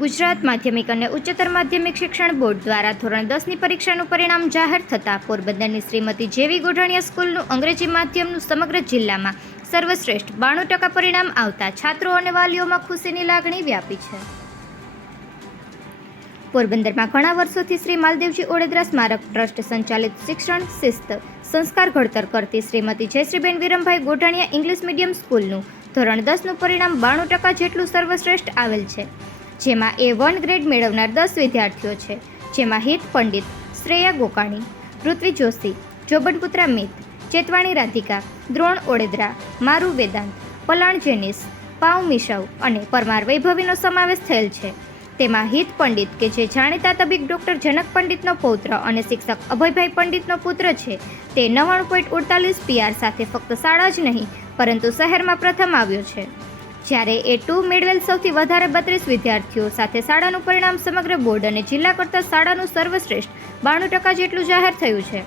ગુજરાત માધ્યમિક અને ઉચ્ચતર માધ્યમિક શિક્ષણ બોર્ડ દ્વારા ધોરણ દસની પરીક્ષાનું પરિણામ જાહેર થતાં પોરબંદરની શ્રીમતી જેવી ગોઢાણીયા સ્કૂલનું અંગ્રેજી માધ્યમનું સમગ્ર જિલ્લામાં સર્વશ્રેષ્ઠ બાણું ટકા પરિણામ આવતા છાત્રો અને વાલીઓમાં ખુશીની લાગણી વ્યાપી છે. પોરબંદરમાં ઘણા વર્ષોથી શ્રી માલદેવજી ઓડેદરા સ્મારક ટ્રસ્ટ સંચાલિત શિક્ષણ, શિસ્ત, સંસ્કાર ઘડતર કરતી શ્રીમતી જયશ્રીબેન વિરમભાઈ ગોઢાણીયા ઇંગ્લિશ મીડિયમ સ્કૂલનું ધોરણ દસનું પરિણામ બાણું ટકા જેટલું સર્વશ્રેષ્ઠ આવેલ છે. જેમાં એ વન ગ્રેડ મેળવનાર દસ વિદ્યાર્થીઓ છે, જેમાં હિત પંડિત શ્રેયા ગોકાણી, પૃથ્વી જોશી, જોબનપુત્રા મિત, ચેતવાણી રાધિકા, દ્રોણ ઓડેદરા, મારુ વેદાંત, પલાણ જેનિસ, પાઉ મિશવ અને પરમાર વૈભવીનો સમાવેશ થયેલ છે. તેમાં હિત પંડિત કે જે જાણીતા તબીબ ડૉક્ટર જનક પંડિતનો પૌત્ર અને શિક્ષક અભયભાઈ પંડિતનો પુત્ર છે, તે નવ્વાણું પોઈન્ટ ઉડતાલીસ પીઆર સાથે ફક્ત શાળા જ નહીં, પરંતુ શહેરમાં પ્રથમ આવ્યો છે. જ્યારે એ ટુ મેળવેલ સૌથી વધારે બત્રીસ વિદ્યાર્થીઓ સાથે શાળાનું પરિણામ સમગ્ર બોર્ડ અને જિલ્લા કરતાં શાળાનું સર્વશ્રેષ્ઠ બાણું ટકા જેટલું જાહેર થયું છે.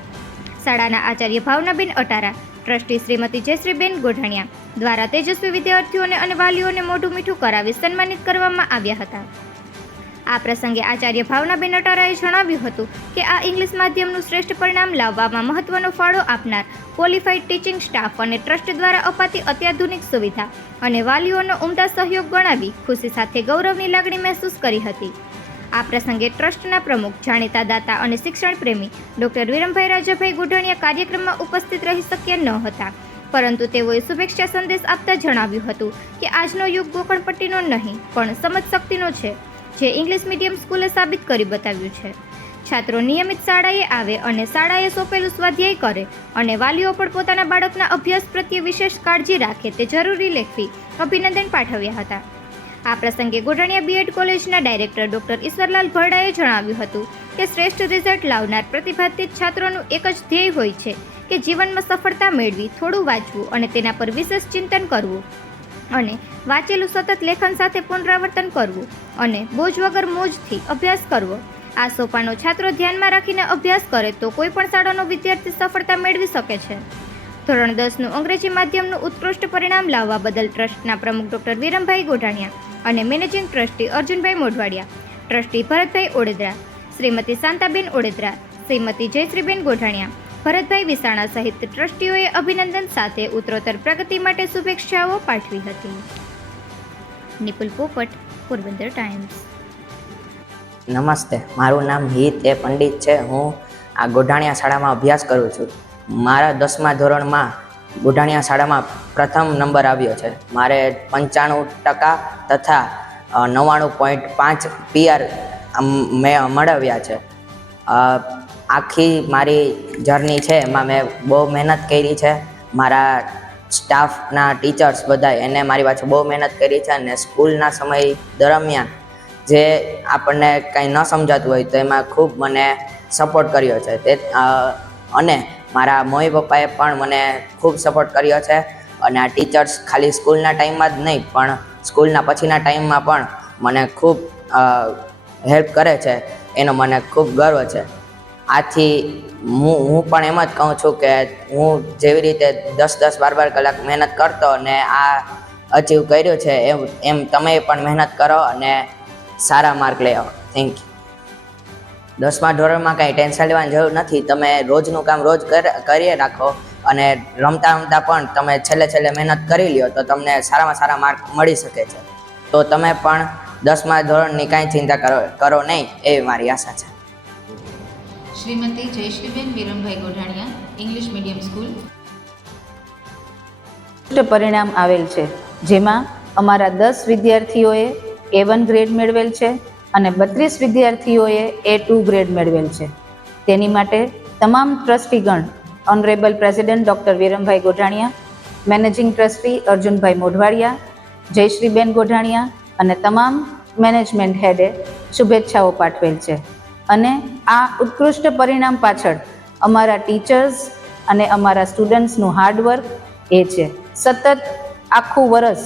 શાળાના આચાર્ય ભાવનાબેન અટારા, ટ્રસ્ટી શ્રીમતી જયશ્રીબેન ગોઢાણિયા દ્વારા તેજસ્વી વિદ્યાર્થીઓને અને વાલીઓને મોઢું મીઠું કરાવી સન્માનિત કરવામાં આવ્યા હતા. આ પ્રસંગે આચાર્ય ભાવનાબેન અટારાએ જણાવ્યું હતું કે આ ઇંગ્લિશ માધ્યમનું શ્રેષ્ઠ પરિણામ લાવવામાં મહત્વનો ફાળો આપનાર ક્વોલિફાઈડ ટીચિંગ સ્ટાફ અને ટ્રસ્ટ દ્વારા અપાતી અત્યાધુનિક સુવિધા અને વાલીઓનો ઉમદા સહયોગ ગણાવી ખુશી સાથે ગૌરવની લાગણી મહેસૂસ કરી હતી. આ પ્રસંગે ટ્રસ્ટના પ્રમુખ, જાણીતા દાતા અને શિક્ષણ પ્રેમી ડૉક્ટર વિરમભાઈ રાજાભાઈ ગુઢણિયા કાર્યક્રમમાં ઉપસ્થિત રહી શક્યા ન હતા. પરંતુ તેઓએ શુભેચ્છા સંદેશ આપતા જણાવ્યું હતું કે આજનો યુગ ગોકળપટ્ટીનો નહીં, પણ સમજ શક્તિનો છે. જે ઇંગ્લિશ મીડિયમ સ્કૂલે સાબિત કરી બતાવ્યું છે. છાત્રો નિયમિત શાળાએ આવે અને શાળાએ સોંપેલું સ્વાધ્યાય કરે અને વાલીઓ પણ પોતાના બાળકના અભ્યાસ પ્રત્યે વિશેષ કાળજી રાખે તે જરૂરી લેખવી અભિનંદન પાઠવ્યા હતા. આ પ્રસંગે ગોઢાણીયા બીએડ કોલેજના ડાયરેક્ટર ડોક્ટર ઈશ્વરલાલ ભરડાએ જણાવ્યું હતું કે શ્રેષ્ઠ રિઝલ્ટ લાવનાર પ્રતિભાતિત છાત્રોનું એક જ ધ્યેય હોય છે કે જીવનમાં સફળતા મેળવી, થોડું વાંચવું અને તેના પર વિશેષ ચિંતન કરવું. અને વાંચેલું સતત લેખન સાથે પુનરાવર્તન કરવું અને બોજ વગર મોજથી અભ્યાસ કરવો. આ સોપાનો છાત્રો ધ્યાનમાં રાખીને અભ્યાસ કરે તો કોઈ પણ શાળાનો વિદ્યાર્થી સફળતા મેળવી શકે છે. ધોરણ દસનું અંગ્રેજી માધ્યમનું ઉત્કૃષ્ટ પરિણામ લાવવા બદલ ટ્રસ્ટના પ્રમુખ ડૉક્ટર વિરમભાઈ ગોઢાણિયા અને managing trustee Arjunbhai Modhwadia, trustee Bharatbhai Odedara, Shrimati Shantaben Odedara, Shrimati Jayshreeben Godhaniya Bharatbhai Visana સહિત ટ્રસ્ટીઓએ અભિનંદન સાથે ઉત્તરોત્તર પ્રગતિ માટે શુભેચ્છાઓ પાઠવી હતી. નિપુલ પોપટ, પોરબંદર ટાઈમ્સ. નમસ્તે, મારું નામ હિત એ પંડિત છે. હું આ ગોઢાણિયા શાળામાં અભ્યાસ કરું છું. મારા દસમા ધોરણમાં ગોઢાણિયા શાળામાં પ્રથમ નંબર આવ્યો છે. મારે પંચાણું ટકા તથા નવ્વાણું પોઈન્ટ પાંચ પીઆર મેં મેળવ્યા છે. આખી મારી જર્ની છે. એમાં મેં બહુ મહેનત કરી છે. મારા સ્ટાફના ટીચર્સ બધા એને મારી પાછળ બહુ મહેનત કરી છે અને સ્કૂલના સમય દરમિયાન જે આપણને કંઈ ન સમજાતું હોય તો એમાં ખૂબ મને સપોર્ટ કર્યો છે. તે અને મારા મમ્મી પપ્પાએ પણ મને ખૂબ સપોર્ટ કર્યો છે. અને આ ટીચર્સ ખાલી સ્કૂલના ટાઈમમાં જ નહીં, પણ સ્કૂલના પછીના ટાઈમમાં પણ મને ખૂબ હેલ્પ કરે છે. એનો મને ખૂબ ગર્વ છે. આથી હું હું પણ એમ જ કહું છું કે હું જેવી રીતે દસ દસ, બાર બાર કલાક મહેનત કરતો અને આ અચીવ કર્યું છે, એમ એમ તમે પણ મહેનત કરો અને સારા માર્ક લઈ આવો. થેન્ક યુ દસમા ધોરણમાં કાંઈ ટેન્શન લેવાની જરૂર નથી. તમે રોજનું કામ રોજ કર- રાખો અને રમતા રમતા પણ તમે છેલ્લે છેલ્લે મહેનત કરી લ્યો તો તમને સારામાં સારા માર્ક મળી શકે છે. તો તમે પણ દસમા ધોરણની કાંઈ ચિંતા કરો કરો નહીં એવી મારી આશા છે. Shrimati Jayshreeben Virambhai Godhaniya English medium school પરિણામ આવેલ છે, જેમાં અમારા દસ વિદ્યાર્થીઓએ એ વન ગ્રેડ મેળવેલ છે અને બત્રીસ વિદ્યાર્થીઓએ એ ટુ ગ્રેડ મેળવેલ છે. તેની માટે તમામ ટ્રસ્ટીગણ honourable president doctor Virambhai Godhaniya managing trustee Arjunbhai Modhwadia, Jayshreeben Godhaniya અને તમામ મેનેજમેન્ટ હેડે શુભેચ્છાઓ પાઠવેલ છે. અને આ ઉત્કૃષ્ટ પરિણામ પાછળ અમારા ટીચર્સ અને અમારા સ્ટુડન્ટ્સનું હાર્ડવર્ક એ છે. સતત આખું વરસ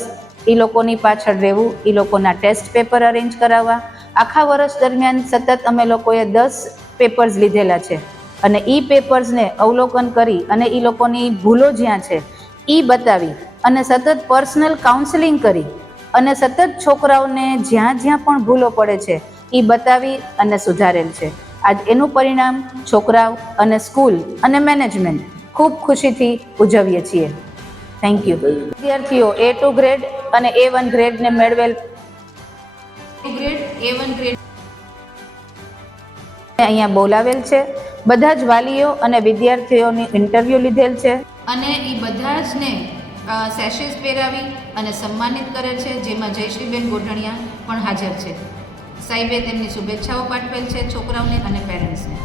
એ લોકોની પાછળ રહેવું એ લોકોના ટેસ્ટ પેપર અરેન્જ કરાવવા. આખા વર્ષ દરમિયાન સતત અમે લોકોએ દસ પેપર્સ લીધેલા છે. અને એ પેપર્સને અવલોકન કરી અને એ લોકોની ભૂલો જ્યાં છે એ બતાવી અને સતત પર્સનલ કાઉન્સેલિંગ કરી અને સતત છોકરાઓને જ્યાં જ્યાં પણ ભૂલો પડે છે એ બતાવી અને સુધારેલ છે. આજ એનું પરિણામ છોકરાઓ અને સ્કૂલ અને મેનેજમેન્ટ ખૂબ ખુશીથી ઉજવીએ છીએ. થેન્ક યુ વિદ્યાર્થીઓ એ ટુ ગ્રેડ અને એ વન ગ્રેડને મેળવેલ એ વન ગ્રેડ અહીંયા બોલાવેલ છે. બધા જ વાલીઓ અને વિદ્યાર્થીઓની ઇન્ટરવ્યૂ લીધેલ છે. અને એ બધા જને સેશિસ પહેરાવી અને સન્માનિત કરે છે, જેમાં જયશ્રીબેન ગોઢણિયા પણ હાજર છે. સાહેબે તેમની શુભેચ્છાઓ પાઠવેલ છે છોકરાઓને અને પેરેન્ટ્સને